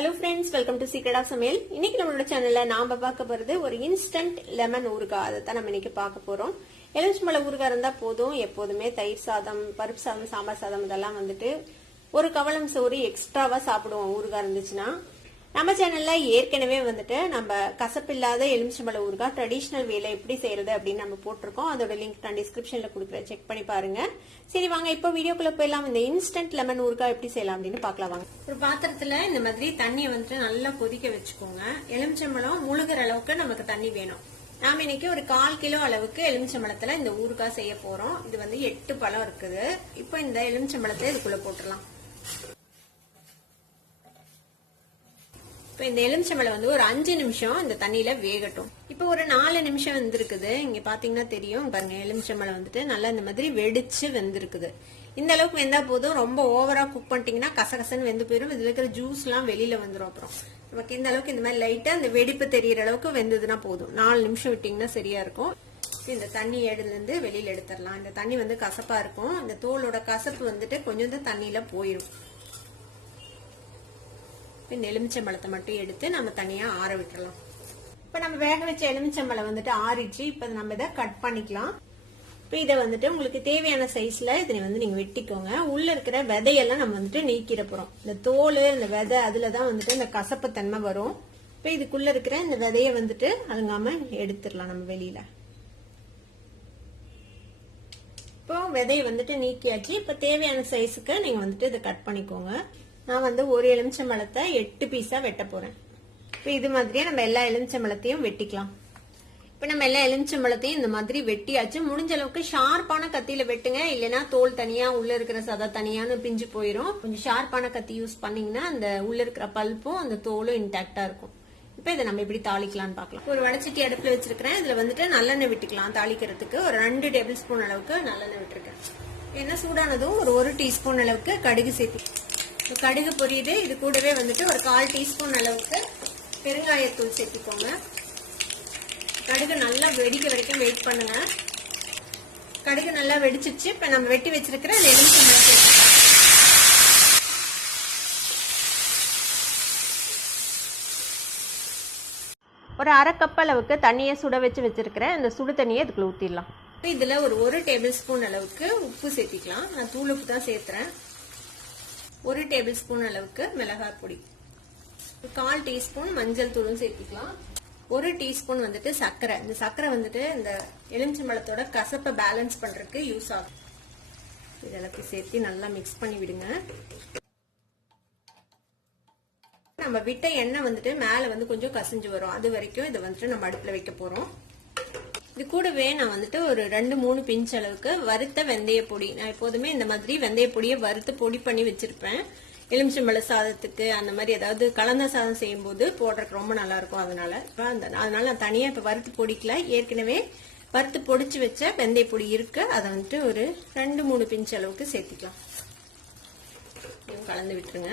Hello friends welcome to secret of சமையல் இன்னைக்கு நம்மளோட சேனல்ல நாம பார்க்க போறது ஒரு இன்ஸ்டன்ட் லெமன் ஊறுகாய். அதை தான் நம்ம இன்னைக்கு பார்க்க போறோம். எலுமிச்சம்பழ ஊறுகாய் இருந்தா போதும். எப்போதுமே தயிர் சாதம் பருப்பு சாதம் சாம்பார் சாதம் இதெல்லாம் வந்துட்டு ஒரு கவளம் சோறு எக்ஸ்ட்ராவா சாப்பிடுவோம். ஊறுகாய் இருந்துச்சுன்னா நம்ம சேனல்ல ஏற்கனவே வந்துட்டு நம்ம கசப்பில்லாத எலுமிச்சம்பழ ஊறுகாய் ட்ரெடிஷ்னல் வேலை எப்படி செய்யறது அப்படின்னு நம்ம போட்டிருக்கோம். அதோட லிங்க் நான் டிஸ்கிரிப்ஷன்ல கொடுக்குறேன். செக் பண்ணி பாருங்க. சரி வாங்க. இப்போ வீடியோக்குள்ள போயிடலாம். இந்த இன்ஸ்டன்ட் லெமன் ஊறுகாய் எப்படி செய்யலாம் அப்படின்னு பார்க்கலாம். வாங்க. ஒரு பாத்திரத்துல இந்த மாதிரி தண்ணியை வந்துட்டு நல்லா கொதிக்க வச்சுக்கோங்க. எலுமிச்சம்பழம் முழுகிற அளவுக்கு நமக்கு தண்ணி வேணும். நாம இன்னைக்கு ஒரு கால் கிலோ அளவுக்கு எலுமிச்சம்பழத்துல இந்த ஊறுகாய் செய்ய போறோம். இது வந்து எட்டு பழம் இருக்குது. இப்போ இந்த எலுமிச்சம்பழத்தை இதுக்குள்ள போட்டுடலாம். இப்போ இந்த எலுமிச்சம்பழம் வந்து ஒரு அஞ்சு நிமிஷம் இந்த தண்ணியில வேகட்டும். இப்போ ஒரு நாலு நிமிஷம் வந்திருக்குது. இங்க பாத்தீங்கன்னா தெரியும். பாருங்க எலுமிச்சம்பழம் வந்துட்டு நல்லா இந்த மாதிரி வெடிச்சு வெந்திருக்குது. இந்த அளவுக்கு வெந்தா போதும். ரொம்ப ஓவரா குக் பண்ணிட்டீங்கன்னா கசகசன்னு வெந்து போயிடும் இதுல இருக்கிற ஜூஸ் எல்லாம் வெளியில வந்துடும் அப்புறம். நமக்கு இந்த அளவுக்கு இந்த மாதிரி லைட்டா இந்த வெடிப்பு தெரியற அளவுக்கு வெந்ததுன்னா போதும். நாலு நிமிஷம் விட்டீங்கன்னா சரியா இருக்கும். இந்த தண்ணி எடுல இருந்து வெளியில எடுத்துடலாம். இந்த தண்ணி வந்து கசப்பா இருக்கும். இந்த தோலோட கசப்பு வந்துட்டு கொஞ்சம் தான் தண்ணியில போயிடும் இந்த எலுமிச்சம்பழத்தை மட்டும் எடுத்து நம்ம தனியாக ஆற விட்டுறலாம் இப்போ நம்ம வேக வச்ச எலுமிச்சம்பழம் வந்துட்டு ஆறிச்சு இப்போ நம்ம இதை கட் பண்ணிக்கலாம். இப்போ இதை வந்துட்டு உங்களுக்கு தேவையான சைஸ்ல இதனை வந்து நீங்க வெட்டிக்கோங்க. உள்ள இருக்கிற விதையெல்லாம் நம்ம வந்துட்டு நீக்கிற போறோம். இந்த தோல் இந்த விதை அதுலதான் வந்துட்டு இந்த கசப்பு தன்மை வரும். இப்போ இதுக்குள்ள இருக்கிற இந்த விதைய வந்துட்டு அழுங்காம எடுத்துடலாம் நம்ம வெளியில. இப்போ விதையை வந்துட்டு நீக்கியாச்சு. இப்ப தேவையான சைஸுக்கு நீங்க வந்துட்டு இதை கட் பண்ணிக்கோங்க. நான் வந்து ஒரு எலுமிச்சம்பழத்தை எட்டு பீஸா வெட்ட போறேன். இப்போ இது மாதிரியே நம்ம எல்லா எலுமிச்சம்பழத்தையும் வெட்டிக்கலாம். இப்போ நம்ம எல்லா எலுமிச்சம்பழத்தையும் இந்த மாதிரி வெட்டியாச்சு. முடிஞ்ச அளவுக்கு ஷார்ப்பான கத்தியில வெட்டுங்க. இல்லைன்னா தோல் தனியா உள்ள இருக்கிற சதை தனியான்னு பிஞ்சு போயிடும் கொஞ்சம் ஷார்ப்பான கத்தி யூஸ் பண்ணீங்கன்னா அந்த உள்ள இருக்கிற பல்ப்பும் அந்த தோலும் இன்டாக்டா இருக்கும். இப்போ இதை நம்ம எப்படி தாளிக்கலாம்னு பார்க்கலாம். ஒரு வடச்சட்டி அடுப்புல வச்சிருக்கிறேன். இதுல வந்துட்டு நல்லெண்ணெய் விட்டுக்கலாம் தாளிக்கிறதுக்கு. ஒரு ரெண்டு டேபிள் ஸ்பூன் அளவுக்கு நல்லெண்ணெய் விட்டுருக்கேன். என்ன சூடானதும் ஒரு ஒரு டீஸ்பூன் அளவுக்கு கடுகு சேர்த்து கடுகு பொரியுது. இது கூடவே வந்துட்டு ஒரு கால் டீஸ்பூன் அளவுக்கு பெருங்காயத்தூள் சேர்த்துக்கோங்க. கடுகு நல்லா வெடிக்க வரைக்கும் வெயிட் பண்ணுங்க. கடுகு நல்லா வெடிச்சிச்சு இப்ப நம்ம வெட்டி வச்சிருக்கிற நெருங்கி சேர்த்துக்கலாம். ஒரு அரை கப் அளவுக்கு தண்ணியை சுட வச்சு வச்சிருக்கிறேன் இந்த சுடு தண்ணியை இதுக்குள்ள ஊற்றிடலாம் இதில் ஒரு ஒரு டேபிள் ஸ்பூன் அளவுக்கு உப்பு சேர்த்திக்கலாம். நான் தூள் உப்பு தான் சேர்த்துறேன். ஒரு டேபிள் ஸ்பூன் அளவுக்கு மிளகாய் பொடி. கால் டீஸ்பூன் மஞ்சள் தூளும் சேர்த்துக்கலாம். ஒரு டீஸ்பூன் வந்துட்டு சர்க்கரை. இந்த சர்க்கரை வந்துட்டு இந்த எலுமிச்சம்பழத்தோட கசப்பை பேலன்ஸ் பண்றதுக்கு யூஸ் ஆகும். இதெல்லாத்தையும் சேர்த்து நல்லா மிக்ஸ் பண்ணி விடுங்க. நம்ம விட்ட எண்ணெய் வந்துட்டு மேல வந்து கொஞ்சம் கசிஞ்சு வரும். அது வரைக்கும் இதை வந்துட்டு நம்ம அடுப்புல வைக்க போறோம். இது கூடவே நான் வந்துட்டு ஒரு ரெண்டு மூணு பிஞ்ச் அளவுக்கு வறுத்த வெந்தய பொடி. நான் எப்போதுமே இந்த மாதிரி வெந்தய பொடியை வறுத்து பொடி பண்ணி வச்சிருப்பேன். எலுமிச்சம்பழ சாதத்துக்கு அந்த மாதிரி ஏதாவது கலந்த சாதம் செய்யும்போது போடுறதுக்கு ரொம்ப நல்லா இருக்கும் அதனால அந்த அதனால நான் தனியாக இப்போ வறுத்து பொடிக்கல. ஏற்கனவே வறுத்து பொடிச்சு வச்ச வெந்தய பொடி இருக்கு. அதை வந்துட்டு ஒரு ரெண்டு மூணு பிஞ்ச் அளவுக்கு சேர்த்துக்கலாம். கலந்து விட்டுருங்க.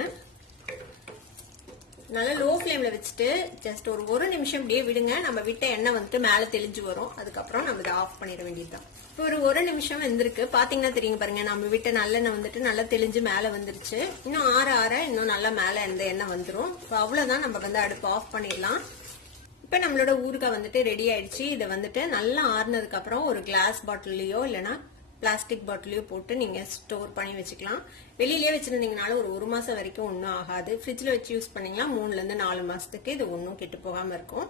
நல்லா லோ ஃப்ளேமில் வச்சுட்டு ஜஸ்ட் ஒரு ஒரு நிமிஷம் அப்படியே விடுங்க. நம்ம விட்ட எண்ணெய் வந்துட்டு மேலே தெளிஞ்சு வரும். அதுக்கப்புறம் நம்ம இதை ஆஃப் பண்ணிட வேண்டியதுதான். இப்போ ஒரு ஒரு நிமிஷம் வந்திருக்கு. பார்த்தீங்கன்னா தெரியுங்க பாருங்க. நம்ம விட்ட நல்லெண்ணெய் வந்துட்டு நல்லா தெளிஞ்சு மேலே வந்துருச்சு. இன்னும் ஆற ஆற இன்னும் நல்லா மேலே இந்த எண்ணெய் வந்துடும் இப்போ அவ்வளோதான் நம்ம வந்து அடுப்பு ஆஃப் பண்ணிடலாம். இப்போ நம்மளோட ஊறுகாய் வந்துட்டு ரெடி ஆயிடுச்சு. இதை வந்துட்டு நல்லா ஆறுனதுக்கு அப்புறம் ஒரு கிளாஸ் பாட்டில்லையோ இல்லைன்னா பிளாஸ்டிக் பாட்டிலையோ போட்டு நீங்க ஸ்டோர் பண்ணி வச்சுக்கலாம். வெளியிலேயே வச்சிருந்தீங்கனாலும் ஒரு ஒரு மாசம் வரைக்கும் ஒன்றும் ஆகாது. ஃப்ரிட்ஜில் வச்சு யூஸ் பண்ணீங்கன்னா மூணுல இருந்து நாலு மாசத்துக்கு இது ஒன்றும் கெட்டு போகாம இருக்கும்.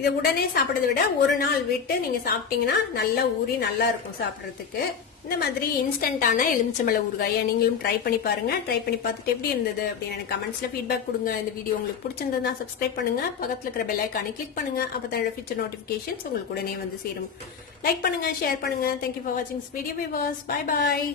இதை உடனே சாப்பிட்றத விட ஒரு நாள் விட்டு நீங்க சாப்பிட்டீங்கன்னா நல்லா ஊறி நல்லா இருக்கும் சாப்பிட்றதுக்கு. இந்த மாதிரி இன்ஸ்டன்டான எலுமிச்சம்பழ ஊறுகாயை நீங்களும் ட்ரை பண்ணி பாருங்க. ட்ரை பண்ணி பார்த்துட்டு எப்படி இருந்தது அப்படின்னு எனக்கு கமெண்ட்ஸ்ல ஃபீட்பேக் கொடுங்க. இந்த வீடியோ உங்களுக்கு பிடிச்சிருந்ததுன்னா சப்ஸ்கிரைப் பண்ணுங்க. பக்கத்தில் இருக்கிற பெல் ஐக்கானை கிளிக் பண்ணுங்க. அப்போ தான் ஃபியூச்சர் நோட்டிஃபிகேஷன்ஸ் உங்களுக்கு உடனே வந்து சேரும். லைக் பண்ணுங்க ஷேர் பண்ணுங்க. தேங்க்யூ ஃபார் வாட்சிங் வீடியோ பை பாய்